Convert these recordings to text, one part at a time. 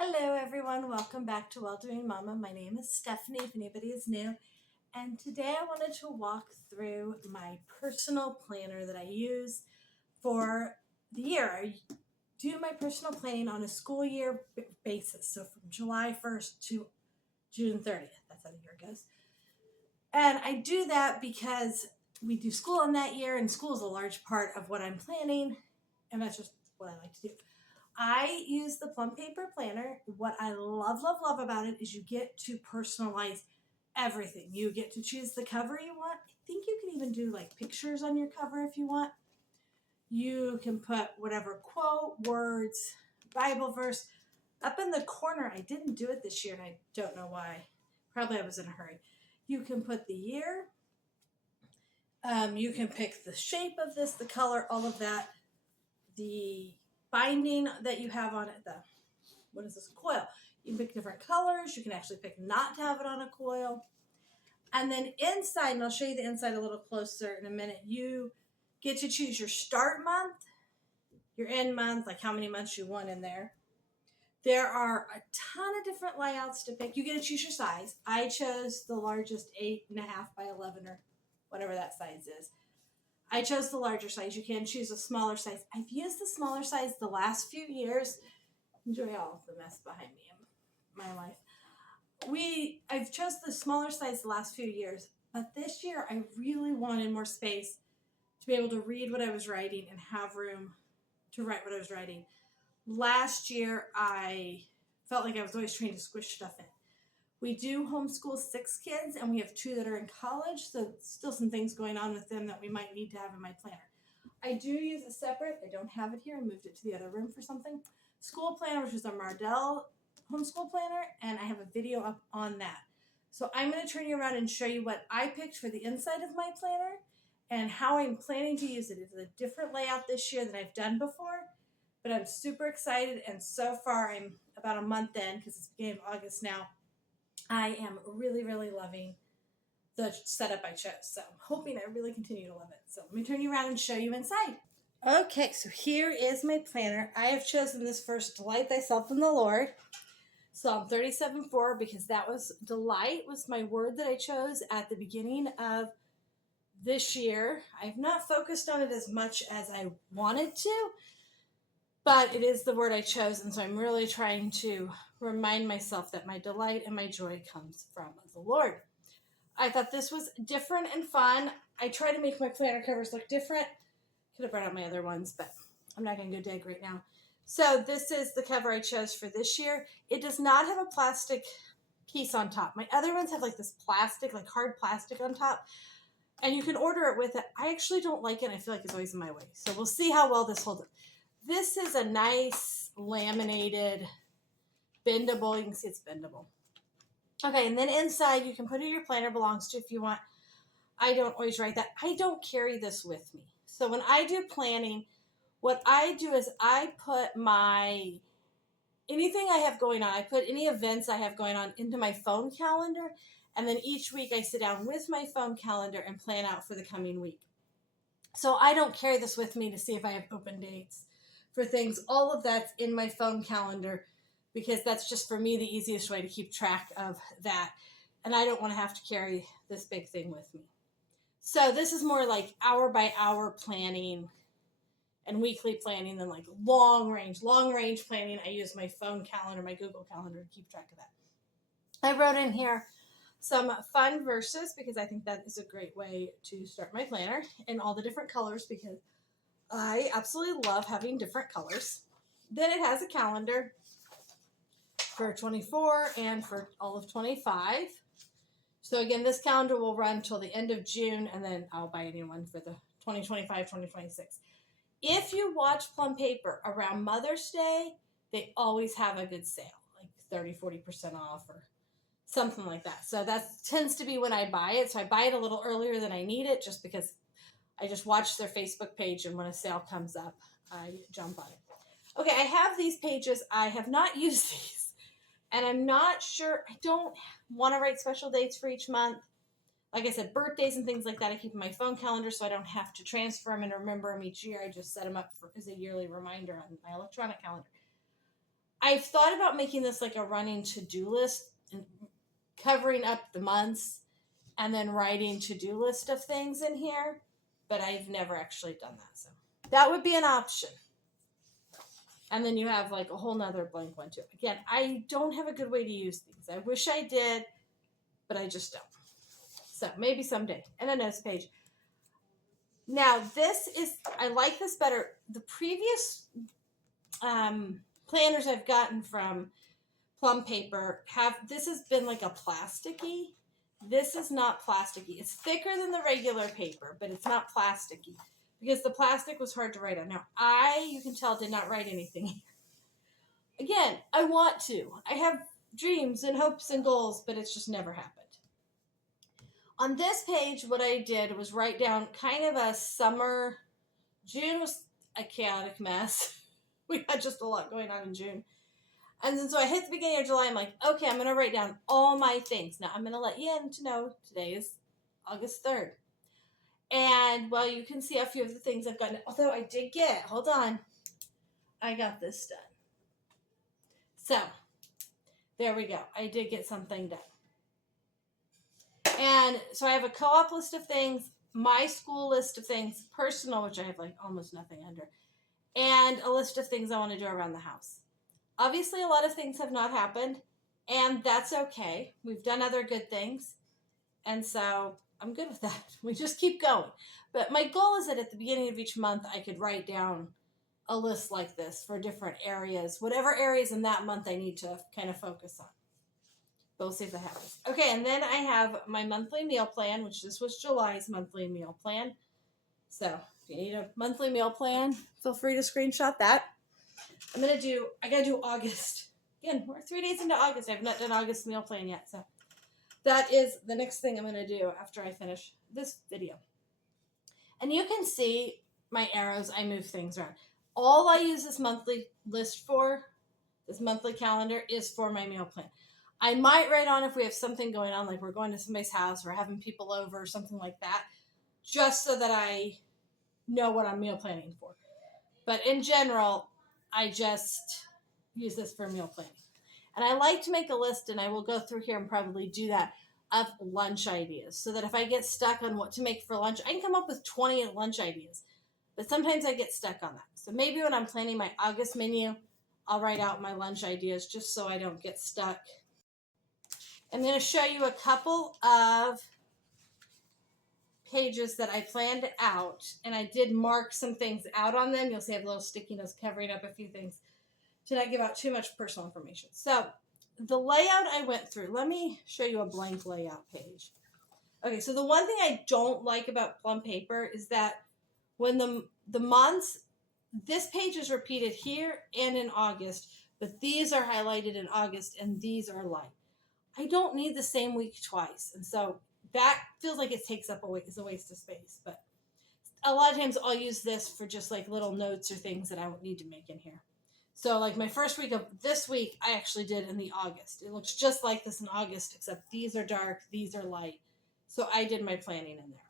Hello everyone, welcome back to Well Doing Mama. My name is Stephanie, if anybody is new. And today I wanted to walk through my personal planner that I use for the year. I do my personal planning on a school year basis, so from July 1st to June 30th. That's how the year goes. And I do that because we do school in that year, and school is a large part of what I'm planning, and that's just what I like to do. I use the Plum paper planner. What I love about it is you get to personalize everything. You get to choose the cover you want. I think you can even do like pictures on your cover if you want. You can put whatever quote, words, Bible verse. Up in the corner, I didn't do it this year and I don't know why. Probably I was in a hurry. You can put the year. You can pick the shape of this, the color, all of that. The binding that you have on it, what is this, coil. You can pick different colors. You can actually pick not to have it on a coil. And then inside, and I'll show you the inside a little closer in a minute, you get to choose your start month, your end month, like how many months you want in there. There are a ton of different layouts to pick. You get to choose your size. I chose the largest 8.5 by 11 or whatever that size is. I chose the larger size. You can choose a smaller size. I've used the smaller size the last few years. Enjoy all of the mess behind me in my life. I've chose the smaller size the last few years, but this year I really wanted more space to be able to read what I was writing and have room to write what I was writing. Last year I felt like I was always trying to squish stuff in. We do homeschool 6 kids, and we have 2 that are in college, so still some things going on with them that we might need to have in my planner. I do use a separate, I don't have it here, I moved it to the other room for something, school planner, which is a Mardell homeschool planner, and I have a video up on that. So I'm going to turn you around and show you what I picked for the inside of my planner and how I'm planning to use it. It's a different layout this year than I've done before, but I'm super excited, and so far I'm about a month in, because it's beginning of August now. I am really loving the setup I chose. So I'm hoping I really continue to love it. So let me turn you around and show you inside. Okay, so here is my planner. I have chosen this first, Delight Thyself in the Lord. Psalm 37:4, because that was delight was my word that I chose at the beginning of this year. I've not focused on it as much as I wanted to, but it is the word I chose, and so I'm really trying to remind myself that my delight and my joy comes from the Lord. I thought this was different and fun. I try to make my planner covers look different. Could have brought out my other ones, but I'm not going to go dig right now. So this is the cover I chose for this year. It does not have a plastic piece on top. My other ones have like this plastic, like hard plastic on top, and you can order it with it. I actually don't like it, and I feel like it's always in my way. So we'll see how well this holds up. This is a nice laminated, bendable. You can see it's bendable. Okay, and then inside you can put who your planner belongs to if you want. I don't always write that. I don't carry this with me. So when I do planning, what I do is I put anything I have going on, I put any events I have going on into my phone calendar, and then each week I sit down with my phone calendar and plan out for the coming week. So I don't carry this with me to see if I have open dates for things. All of that's in my phone calendar, because that's just for me the easiest way to keep track of that. And I don't want to have to carry this big thing with me. So this is more like hour by hour planning and weekly planning than like long range planning. I use my phone calendar, my Google Calendar, to keep track of that. I wrote in here some fun verses, because I think that is a great way to start my planner in all the different colors, because I absolutely love having different colors. Then it has a calendar for 24 and for all of 25. So again, this calendar will run till the end of June, and then I'll buy a new one for the 2025, 2026. If you watch Plum Paper around Mother's Day, they always have a good sale, like 30-40% off or something like that. So that tends to be when I buy it. So I buy it a little earlier than I need it, just because I just watch their Facebook page, and when a sale comes up, I jump on it. Okay, I have these pages. I have not used these, and I'm not sure. I don't want to write special dates for each month. Like I said, birthdays and things like that I keep in my phone calendar, so I don't have to transfer them and remember them each year. I just set them up as a yearly reminder on my electronic calendar. I've thought about making this like a running to-do list and covering up the months and then writing to-do list of things in here, but I've never actually done that. So that would be an option. And then you have like a whole nother blank one too. Again, I don't have a good way to use these. I wish I did, but I just don't. So maybe someday. And a notes page. Now this is, I like this better. The previous planners I've gotten from Plum paper this has been like a plasticky. This is not plasticky. It's thicker than the regular paper, but it's not plasticky because the plastic was hard to write on. Now you can tell, did not write anything. Again, I want to. I have dreams and hopes and goals, but it's just never happened. On this page, what I did was write down kind of a summer. June was a chaotic mess. We had just a lot going on in June. And then so I hit the beginning of July. I'm like, okay, I'm going to write down all my things. Now I'm going to let you in to know today is August 3rd. And well, you can see a few of the things I've gotten. Although I did hold on. I got this done. So there we go. I did get something done. And so I have a co-op list of things, my school list of things, personal, which I have like almost nothing under, and a list of things I want to do around the house. Obviously, a lot of things have not happened, and that's okay. We've done other good things, and so I'm good with that. We just keep going. But my goal is that at the beginning of each month, I could write down a list like this for different areas, whatever areas in that month I need to kind of focus on. But we'll see if that happens. Okay, and then I have my monthly meal plan, which this was July's monthly meal plan. So if you need a monthly meal plan, feel free to screenshot that. I gotta do August. Again, we're 3 days into August. I have not done August meal plan yet. So that is the next thing I'm gonna do after I finish this video. And you can see my arrows, I move things around. All I use this monthly list for, this monthly calendar, is for my meal plan. I might write on if we have something going on, like we're going to somebody's house or having people over or something like that, just so that I know what I'm meal planning for. But in general, I just use this for meal planning. And I like to make a list, and I will go through here and probably do that, of lunch ideas, so that if I get stuck on what to make for lunch, I can come up with 20 lunch ideas. But sometimes I get stuck on that. So maybe when I'm planning my August menu, I'll write out my lunch ideas just so I don't get stuck. I'm going to show you a couple of pages that I planned out, and I did mark some things out on them. You'll see I have a little sticky notes covering up a few things to not give out too much personal information. So the layout I went through, let me show you a blank layout page. Okay, so the one thing I don't like about Plum paper is that when the months, this page is repeated here and in August, but these are highlighted in August and these are light. I don't need the same week twice, and so that feels like it takes up a waste of space. But a lot of times I'll use this for just like little notes or things that I won't need to make in here. So like my first week of this week, I actually did in the August. It looks just like this in August, except these are dark, these are light. So I did my planning in there.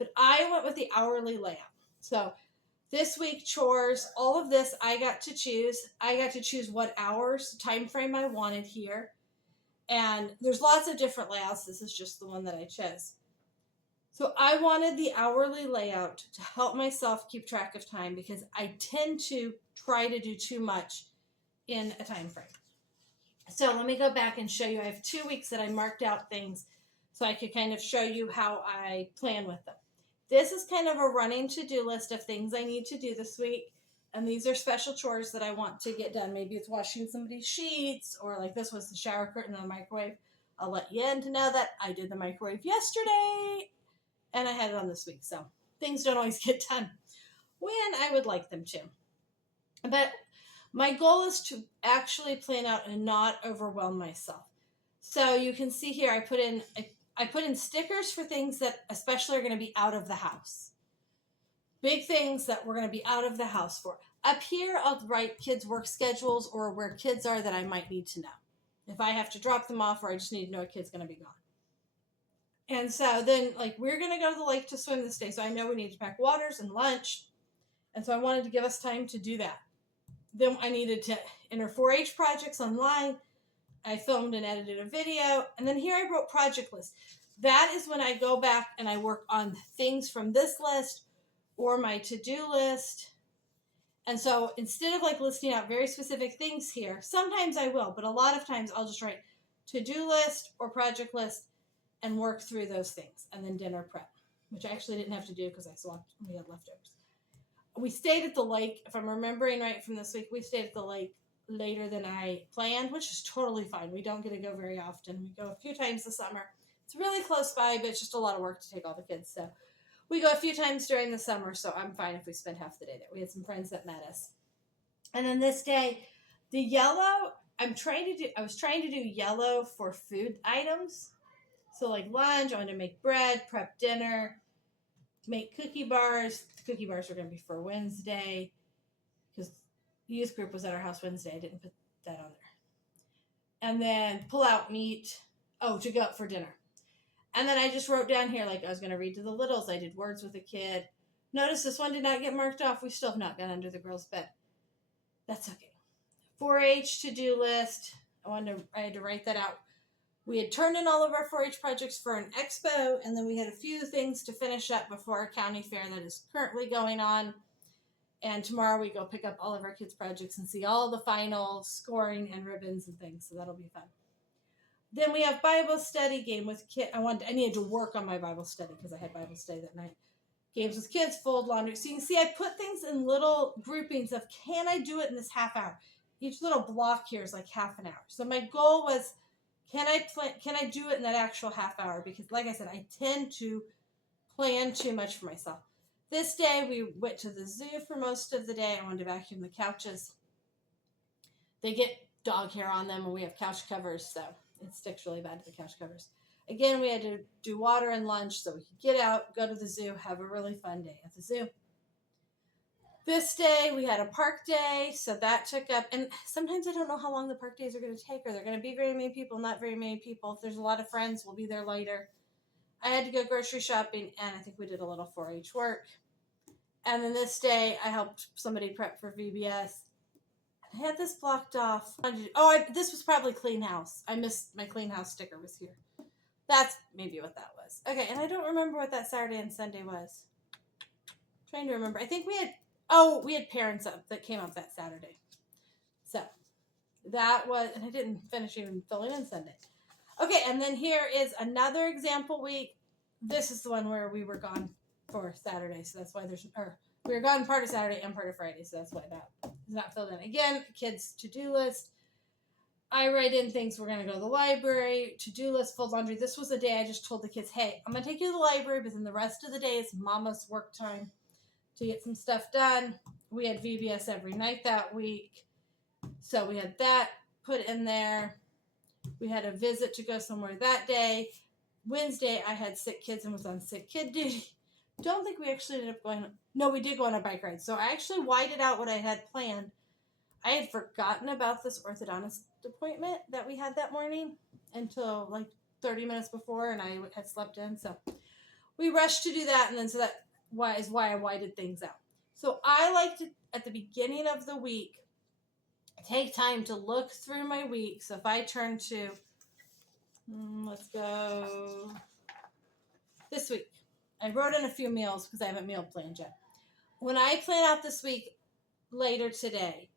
But I went with the hourly layout. So this week, chores, all of this I got to choose. I got to choose what hours, time frame I wanted here. And there's lots of different layouts. This is just the one that I chose. So I wanted the hourly layout to help myself keep track of time, because I tend to try to do too much in a time frame. So let me go back and show you. I have 2 weeks that I marked out things so I could kind of show you how I plan with them. This is kind of a running to-do list of things I need to do this week. And these are special chores that I want to get done. Maybe it's washing somebody's sheets, or like this was the shower curtain and the microwave. I'll let you in to know that I did the microwave yesterday and I had it on this week. So things don't always get done when I would like them to. But my goal is to actually plan out and not overwhelm myself. So you can see here I put in stickers for things that especially are going to be out of the house. Big things that we're going to be out of the house for. Up here, I'll write kids' work schedules or where kids are that I might need to know. If I have to drop them off, or I just need to know a kid's going to be gone. And so then, like, we're going to go to the lake to swim this day. So I know we need to pack waters and lunch. And so I wanted to give us time to do that. Then I needed to enter 4-H projects online. I filmed and edited a video. And then here I wrote project list. That is when I go back and I work on things from this list or my to-do list. And so instead of like listing out very specific things here, sometimes I will, but a lot of times I'll just write to-do list or project list and work through those things. And then dinner prep, which I actually didn't have to do because we had leftovers. We stayed at the lake. If I'm remembering right from this week, we stayed at the lake later than I planned, which is totally fine. We don't get to go very often. We go a few times this summer. It's really close by, but it's just a lot of work to take all the kids. So we go a few times during the summer, so I'm fine if we spend half the day there. We had some friends that met us. And then this day, the yellow, I was trying to do yellow for food items. So like lunch, I wanted to make bread, prep dinner, make cookie bars. The cookie bars were going to be for Wednesday because the youth group was at our house Wednesday. I didn't put that on there. And then pull out meat, to go up for dinner. And then I just wrote down here, like I was going to read to the littles. I did words with a kid. Notice this one did not get marked off. We still have not gone under the girls' bed. That's okay. 4-H to-do list. I had to write that out. We had turned in all of our 4-H projects for an expo, and then we had a few things to finish up before our county fair that is currently going on. And tomorrow we go pick up all of our kids' projects and see all the final scoring and ribbons and things, so that'll be fun. Then we have Bible study, game with kids. I needed to work on my Bible study because I had Bible study that night. Games with kids, fold laundry. So you can see I put things in little groupings of, can I do it in this half hour? Each little block here is like half an hour. So my goal was, can I do it in that actual half hour? Because like I said, I tend to plan too much for myself. This day we went to the zoo for most of the day. I wanted to vacuum the couches. They get dog hair on them, and we have couch covers, so it sticks really bad to the couch covers. Again, we had to do water and lunch so we could get out, go to the zoo, have a really fun day at the zoo. This day, we had a park day, so that took up, and sometimes I don't know how long the park days are going to take, or they're going to be very many people, not very many people. If there's a lot of friends, we'll be there later. I had to go grocery shopping, and I think we did a little 4-H work. And then this day, I helped somebody prep for VBS. I had this blocked off. This was probably clean house. I missed my clean house sticker was here. That's maybe what that was. Okay, and I don't remember what that Saturday and Sunday was. I'm trying to remember. I think we had parents up that came up that Saturday. So that was, and I didn't finish even filling in Sunday. Okay, and then here is another example week. This is the one where we were gone for Saturday, so that's why we were gone part of Saturday and part of Friday, so that's why that is not filled in. Again, kids' to-do list. I write in things. We're going to go to the library, to-do list, fold laundry. This was a day I just told the kids, hey, I'm going to take you to the library, but then the rest of the day is mama's work time to get some stuff done. We had VBS every night that week, so we had that put in there. We had a visit to go somewhere that day. Wednesday, I had sick kids and was on sick kid duty. Don't think we actually ended up going. No, we did go on a bike ride. So I actually whited out what I had planned. I had forgotten about this orthodontist appointment that we had that morning until like 30 minutes before, and I had slept in. So we rushed to do that, and then so that is why I whited things out. So I like to, at the beginning of the week, take time to look through my week. So if I turn to, let's go this week. I wrote in a few meals because I haven't meal planned yet. When I plan out this week later today,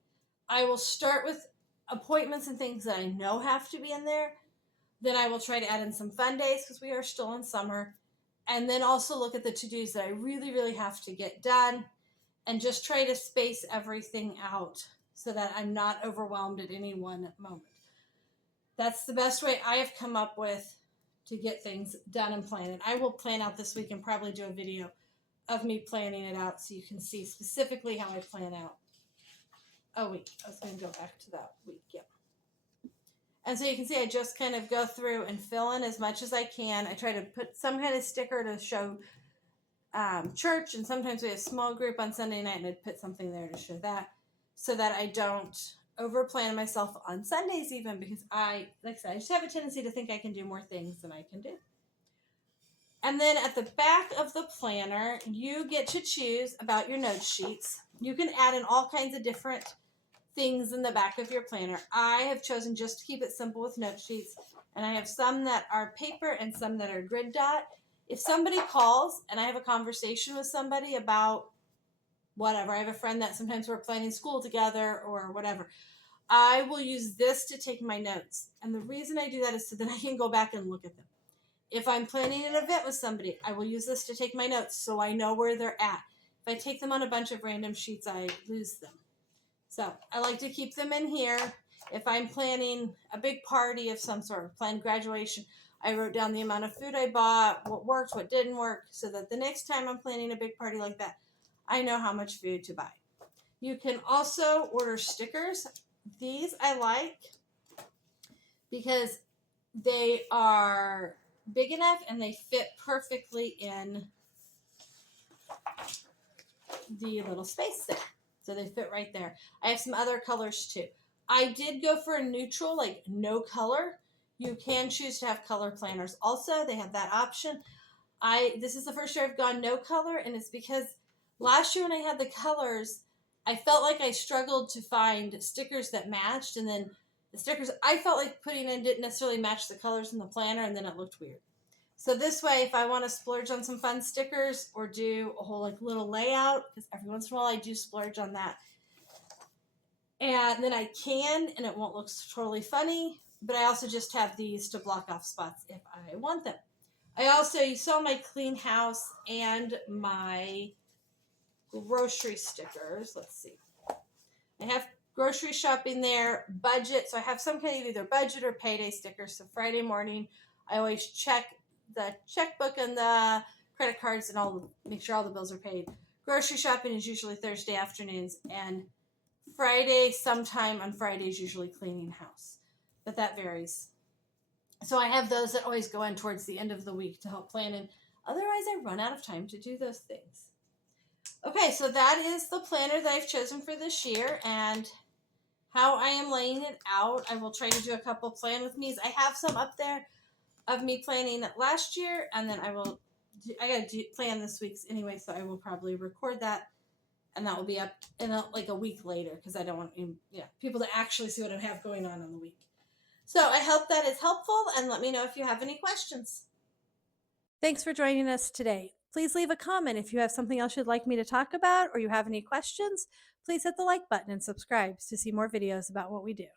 I will start with appointments and things that I know have to be in there. Then I will try to add in some fun days because we are still in summer. And then also look at the to-dos that I really, really have to get done and just try to space everything out so that I'm not overwhelmed at any one moment. That's the best way I have come up with to get things done and planned. I will plan out this week and probably do a video of me planning it out so you can see specifically how I plan out a week. I was going to go back to that week, yeah. And so you can see I just kind of go through and fill in as much as I can. I try to put some kind of sticker to show church, and sometimes we have a small group on Sunday night, and I'd put something there to show that so that I don't overplan myself on Sundays even, because like I said, I just have a tendency to think I can do more things than I can do. And then at the back of the planner, you get to choose about your note sheets. You can add in all kinds of different things in the back of your planner. I have chosen just to keep it simple with note sheets, and I have some that are paper and some that are grid dot. If somebody calls and I have a conversation with somebody about whatever, I have a friend that sometimes we're planning school together or whatever, I will use this to take my notes. And the reason I do that is so that I can go back and look at them. If I'm planning an event with somebody, I will use this to take my notes so I know where they're at. If I take them on a bunch of random sheets, I lose them. So I like to keep them in here. If I'm planning a big party of some sort, planned graduation, I wrote down the amount of food I bought, what worked, what didn't work, so that the next time I'm planning a big party like that, I know how much food to buy. You can also order stickers. These I like because they are big enough and they fit perfectly in the little space there. So they fit right there. I have some other colors too. I did go for a neutral, like no color. You can choose to have color planners also. They have that option. This is the first year I've gone no color, and it's because last year when I had the colors, I felt like I struggled to find stickers that matched, and then the stickers I felt like putting in didn't necessarily match the colors in the planner, and then it looked weird. So this way, if I want to splurge on some fun stickers or do a whole like little layout, because every once in a while I do splurge on that, and then I can, and it won't look totally funny, but I also just have these to block off spots if I want them. I also, you saw my clean house and my grocery stickers. Let's see. I have grocery shopping there, budget. So I have some kind of either budget or payday stickers. So Friday morning, I always check the checkbook and the credit cards and make sure all the bills are paid. Grocery shopping is usually Thursday afternoons, and Friday, sometime on Friday is usually cleaning house, but that varies. So I have those that always go in towards the end of the week to help plan, and otherwise I run out of time to do those things. Okay, so that is the planner that I've chosen for this year, and how I am laying it out. I will try to do a couple plan with me's. I have some up there of me planning last year, and then I got to plan this week's anyway, so I will probably record that, and that will be up in like a week later, because I don't want people to actually see what I have going on the week. So I hope that is helpful, and let me know if you have any questions. Thanks for joining us today. Please leave a comment if you have something else you'd like me to talk about or you have any questions. Please hit the like button and subscribe to see more videos about what we do.